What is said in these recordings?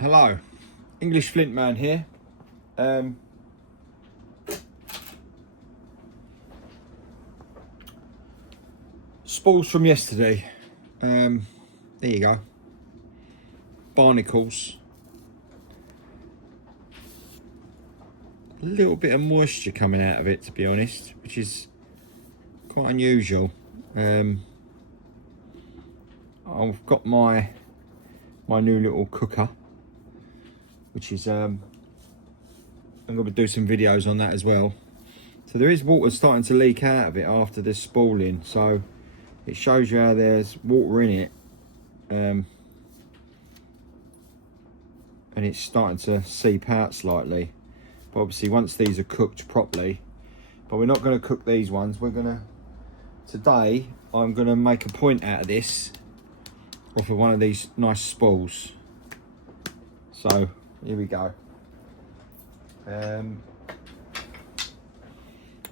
Hello, English Flint Man here. Spalls from yesterday. There you go. Barnacles. A little bit of moisture coming out of it, to be honest, which is quite unusual. I've got my new little cooker, which is I'm going to do some videos on that as well. So there is water starting to leak out of it after this spalling, so it shows you how there's water in it, and it's starting to seep out slightly. But obviously once these are cooked properly, but we're not going to cook these ones. Today I'm going to make a point out of this off of one of these nice spalls. So here we go.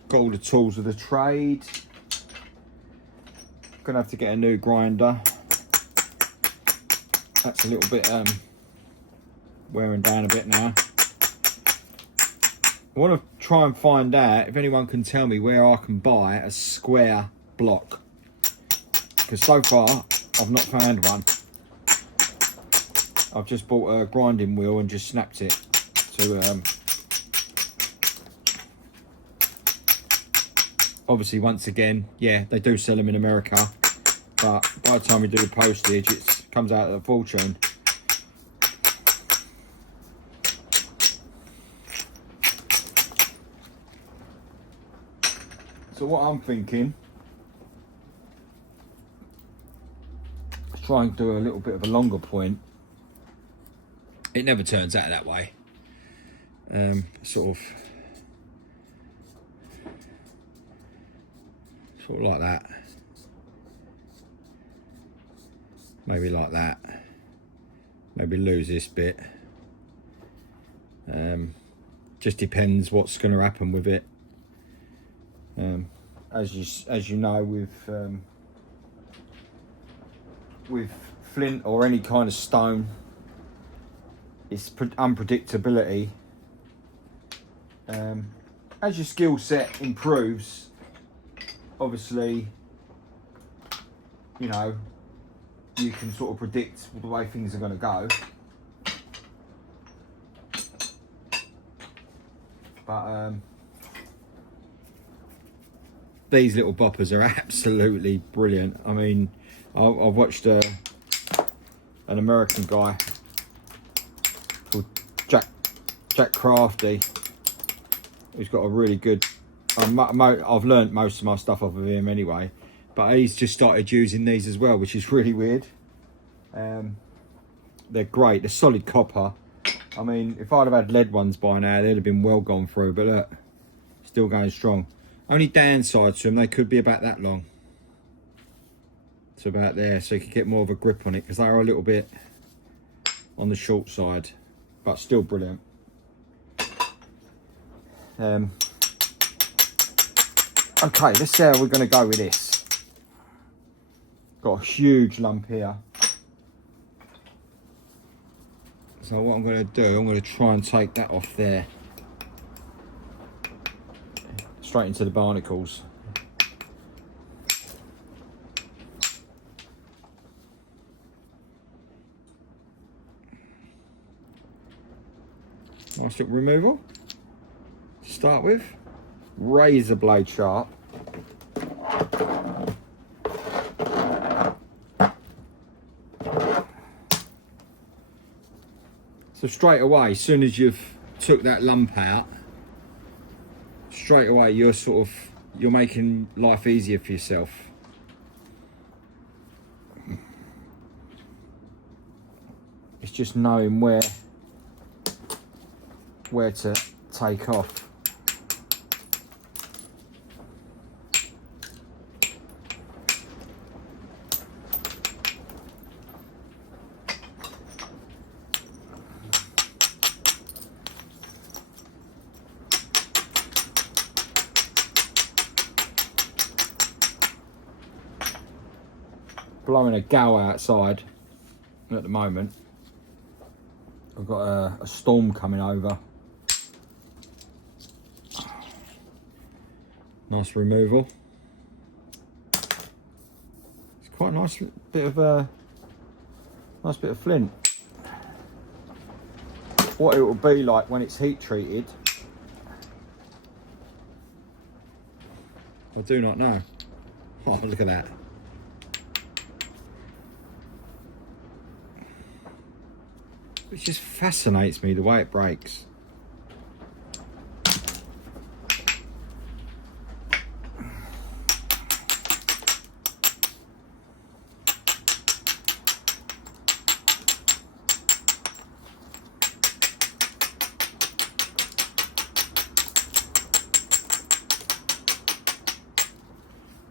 Got all the tools of the trade. Gonna have to get a new grinder. That's a little bit wearing down a bit now. I want to try and find out if anyone can tell me where I can buy a square block, because so far I've not found one. I've just bought a grinding wheel and just snapped it to obviously, once again, yeah, they do sell them in America, but by the time we do the postage, it comes out at a fortune. So what I'm thinking is try and do a little bit of a longer point. It never turns out that way. Sort of like that. Maybe like that. Maybe lose this bit. Just depends what's going to happen with it. As you know, with flint or any kind of stone, it's unpredictability. As your skill set improves, obviously, you know, you can sort of predict the way things are going to go. But these little boppers are absolutely brilliant. I mean, I've watched an American guy called Jack Crafty, who's got a really good. I've learnt most of my stuff off of him anyway, but he's just started using these as well, which is really weird. They're great. They're solid copper. I mean, if I'd have had lead ones by now, they'd have been well gone through, but look, still going strong. Only downside to them, they could be about that long. So about there, so you can get more of a grip on it, because they are a little bit on the short side, but still brilliant. Okay, let's see how we're going to go with this. Got a huge lump here. So what I'm going to do, I'm going to try and take that off there. Straight into the barnacles. Nice little removal to start with. Razor blade sharp. So straight away, as soon as you've took that lump out, straight away you're making life easier for yourself. It's just knowing where to take off. Blowing a gale outside at the moment. We've got a storm coming over. Nice removal. It's quite a nice bit of flint. What it will be like when it's heat treated, I do not know. Oh, look at that. It just fascinates me the way it breaks.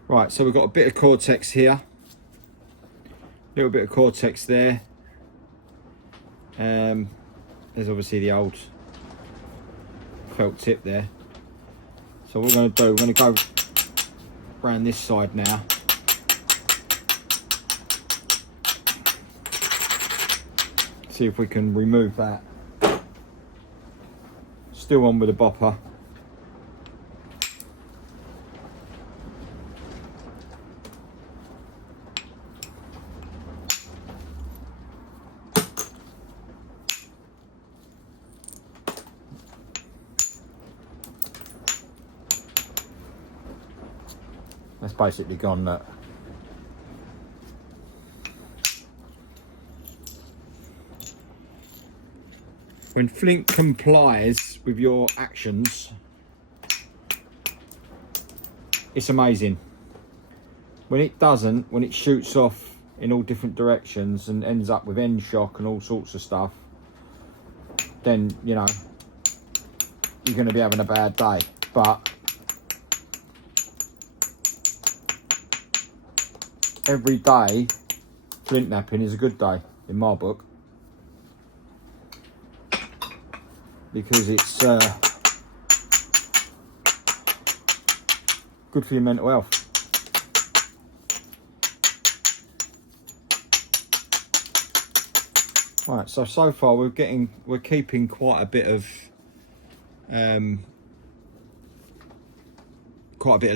Right, so we've got a bit of Cortex here, a little bit of Cortex there. There's obviously the old felt tip there. So what we're going to do, we're going to go around this side now. See if we can remove that. Still on with the bopper. That's basically gone. Look. When flint complies with your actions, it's amazing. When it doesn't, when it shoots off in all different directions and ends up with end shock and all sorts of stuff, then, you know, you're going to be having a bad day. But every day flint napping is a good day in my book, because it's good for your mental health. Right, so far we're keeping quite a bit of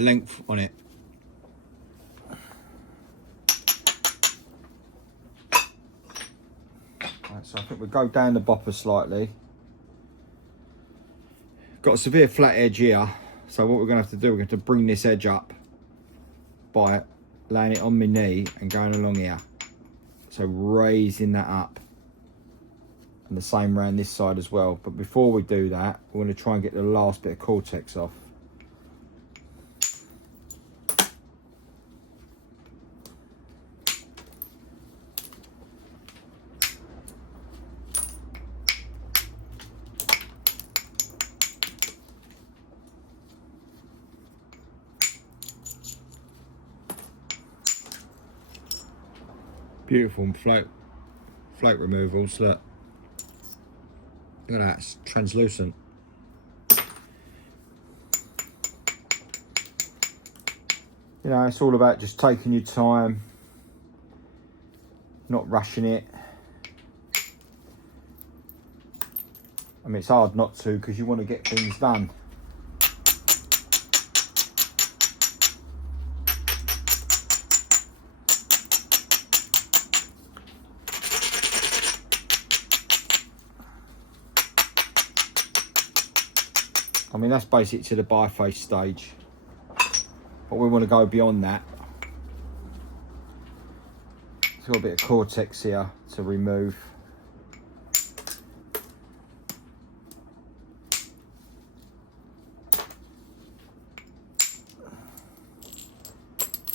length on it. So I think we'll go down the bopper slightly. Got a severe flat edge here, so what we're going to have to do, we're going to have to bring this edge up by laying it on my knee and going along here. So raising that up, and the same around this side as well. But before we do that, we're going to try and get the last bit of Cortex off. Beautiful float removals. Look at that, it's translucent. You know, it's all about just taking your time, not rushing it. I mean, it's hard not to, because you want to get things done. I mean, that's basic to the biface stage, but we want to go beyond that. It's got a bit of Cortex here to remove.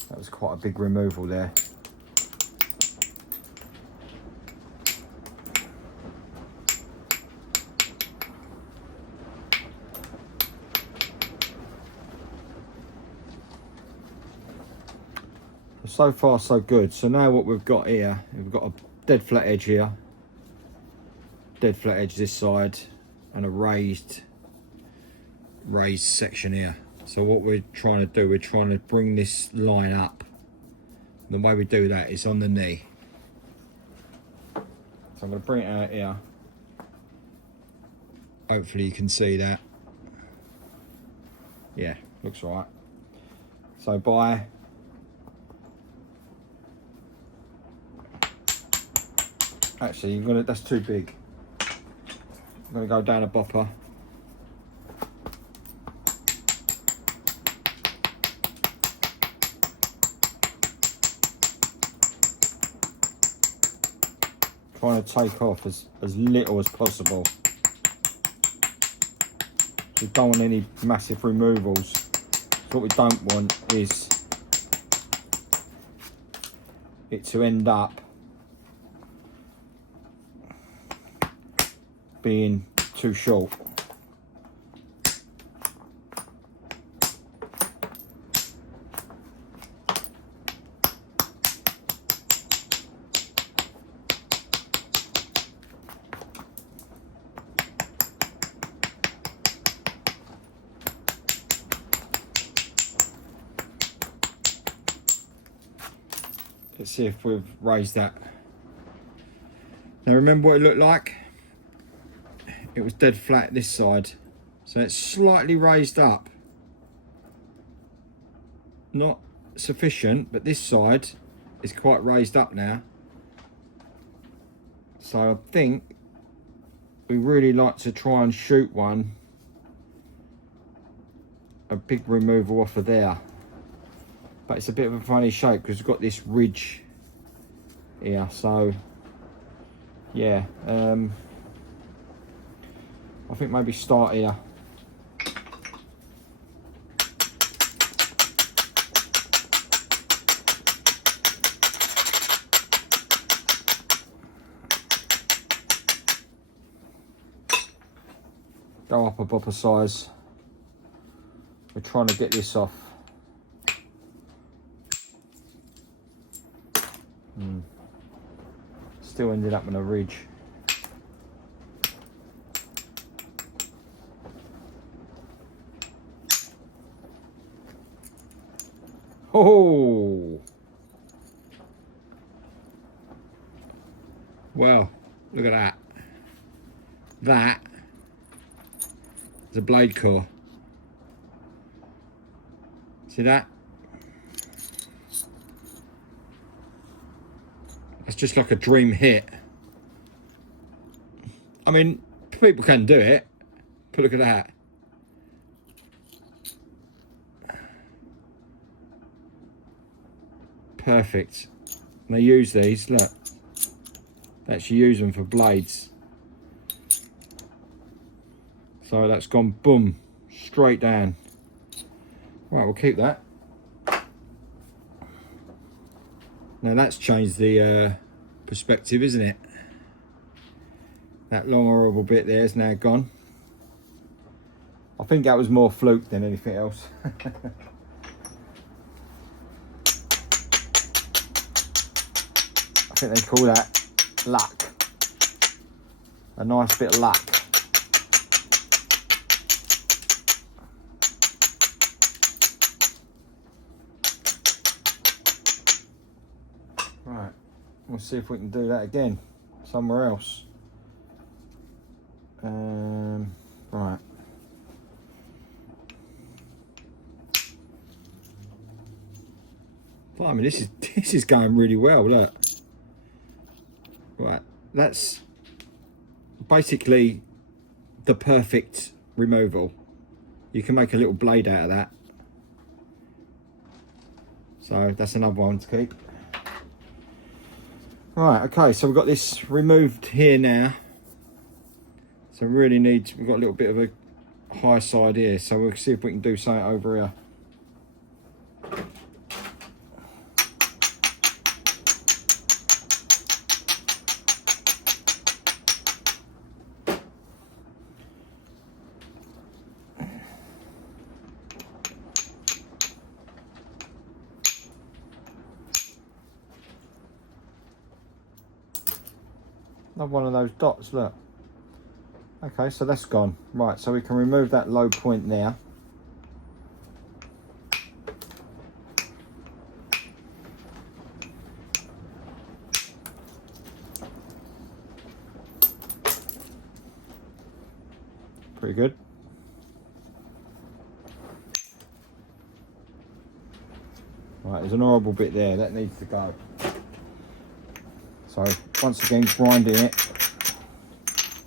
That was quite a big removal there. So far so good. So now what we've got here, we've got a dead flat edge here, dead flat edge this side, and a raised section here. So what we're trying to do, we're trying to bring this line up. And the way we do that is on the knee. So I'm going to bring it out here. Hopefully you can see that. Yeah, looks right. So actually you're gonna, that's too big. I'm gonna go down a bopper. Trying to take off as little as possible. We don't want any massive removals. So what we don't want is it to end up being too short. Let's see if we've raised that. Now remember what it looked like? It was dead flat this side. So it's slightly raised up. Not sufficient, but this side is quite raised up now. So I think we really like to try and shoot a big removal off of there. But it's a bit of a funny shape because we've got this ridge here, so yeah, I think maybe start here. Go up a bopper size. We're trying to get this off. Still ended up in a ridge. Oh! Well, look at that. That is a blade core. See that? It's just like a dream hit. I mean, people can do it, but look at that. Perfect. And they use these, look. They actually use them for blades. So that's gone boom, straight down. Right, we'll keep that. Now that's changed the perspective, isn't it? That long horrible bit there is now gone. I think that was more fluke than anything else. I think they call that luck. A nice bit of luck. Right, we'll see if we can do that again somewhere else. Right. Well, I mean, this is going really well. Look. Right, that's basically the perfect removal. You can make a little blade out of that. So that's another one to keep. Right, okay, so we've got this removed here now. So really we've got a little bit of a high side here, so we'll see if we can do something over here. Another one of those dots, look. Okay, so that's gone. Right, so we can remove that low point there. pretty good. Right, there's an horrible bit there that needs to go. So once again, grinding it,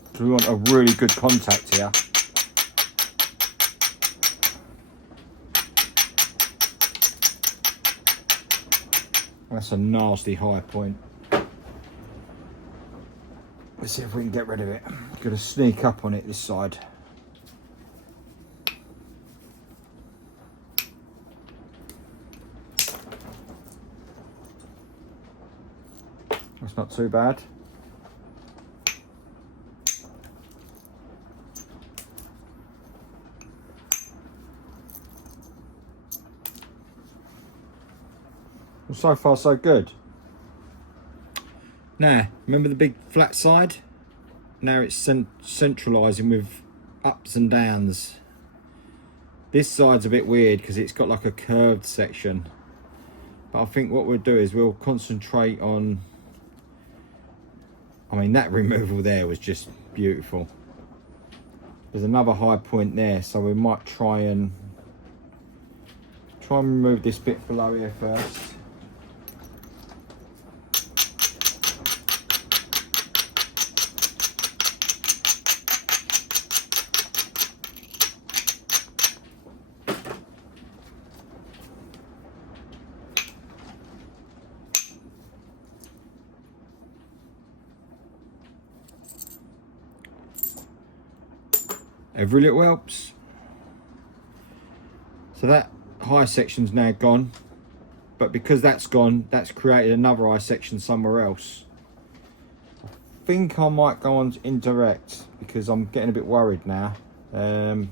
because we want a really good contact here. That's a nasty high point. Let's see if we can get rid of it. Got to sneak up on it this side. That's not too bad. Well, so far so good. Now, remember the big flat side? Now it's centralising with ups and downs. This side's a bit weird because it's got like a curved section. But I think what we'll do is we'll concentrate on... I mean, that removal there was just beautiful. There's another high point there, so we might try and remove this bit below here first. Every little helps. So that high section's now gone, but because that's gone, that's created another high section somewhere else. I think I might go on to indirect because I'm getting a bit worried now. We've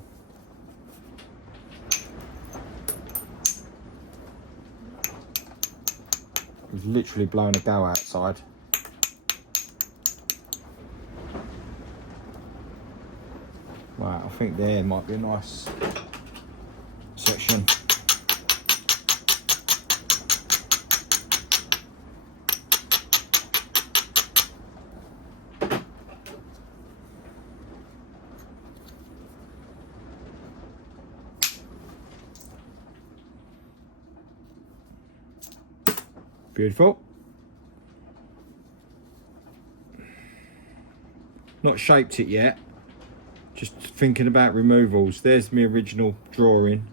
literally blown a go outside. Right, I think there might be a nice section. Beautiful. Not shaped it yet. Just thinking about removals. There's my original drawing.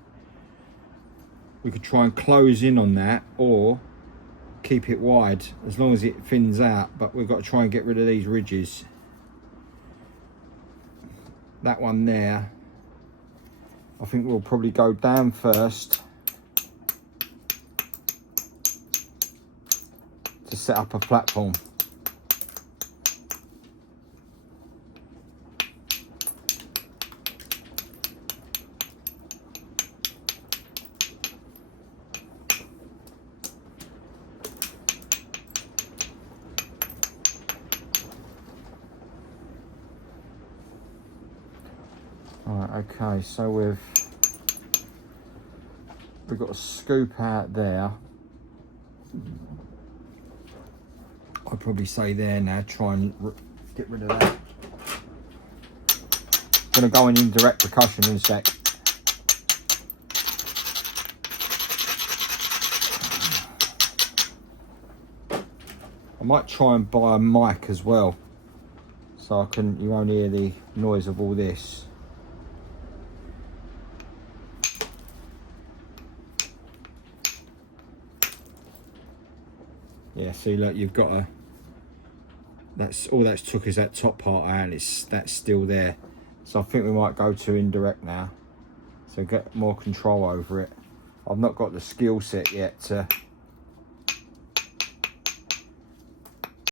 We could try and close in on that or keep it wide as long as it thins out, but we've got to try and get rid of these ridges. That one there, I think we'll probably go down first to set up a platform. Right, okay, so we've got a scoop out there. I'd probably say there now, try and get rid of that. Gonna go in indirect percussion in a sec. I might try and buy a mic as well, so you won't hear the noise of all this. Yeah, see, look, you've got a... That's all that's took is that top part out, and that's still there. So I think we might go to indirect now, so get more control over it. I've not got the skill set yet to